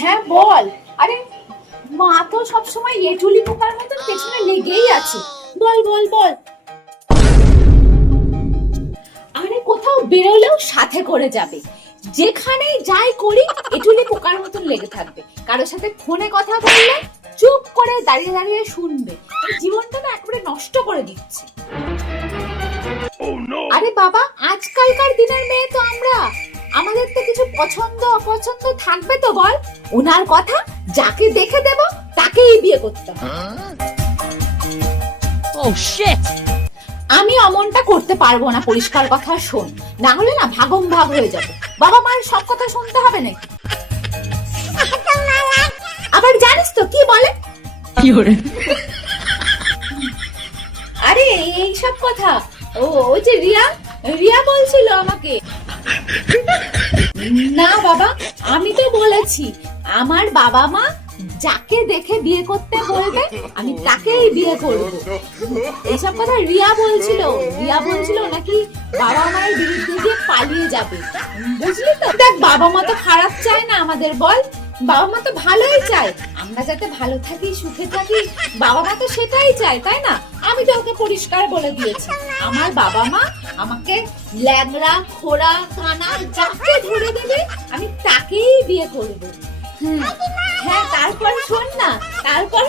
হ্যাঁ বল। আরে মা তো সবসময় এঁটুলি পোকার মতন পেছনে লেগেই আছে। বল বল বল। আরে কোথাও বেরোলেও সাথে করে যাবে, যেখানেই যাই করি এঁটুলি পোকার মতন লেগে থাকবে। কারোর সাথে ফোনে কথা বললে চুপ করে দাঁড়িয়ে দাঁড়িয়ে শুনবে। এই জীবনটা না একেবারে নষ্ট করে দিচ্ছে। আরে বাবা, আজকালকার দিনের মেয়ে তো আমরা, আমাদের তো কিছু পছন্দ অপছন্দ থাকবে তো বল। ওনার কথা যাকে দেখে দেব তাকেই বিয়ে করতে হবে। Oh shit! আমি অমনটা করতে পারবো না, পরিষ্কার কথা শোন, না হলে না ভাগম ভাগ হয়ে যাবে। বাবা মায়ের সব কথা শুনতে হবে নাকি? আবার জানিস তো কি বলে? আরে এই সব কথা ওই যে রিয়া রিয়া বলছিল আমাকে। না বাবা, আমি তো বলেছি আমার বাবা মা যাকে দেখে বিয়ে করতে বলবে আমি তাকেই বিয়ে করব। এইসব কথা রিয়া বলছিল নাকি বাবা মায়ের বিরুদ্ধে গিয়ে পালিয়ে যাবে, বুঝলি তো? দেখ, বাবা মা তো খারাপ চায় না আমাদের, বল। বাবা মা তো ভালোই চায়, আমরা যাতে ভালো থাকি সুখে থাকি, বাবা মা তো সেটাই চায়, তাই না? আমি তো ওকে পরিষ্কার বলে দিয়েছি আমার বাবা মা আমাকে ল্যাংড়া খোড়া কানা যাকে ধরে দেবে আমি তাকেই বিয়ে করব। হ্যাঁ, তারপর শোন না, তারপর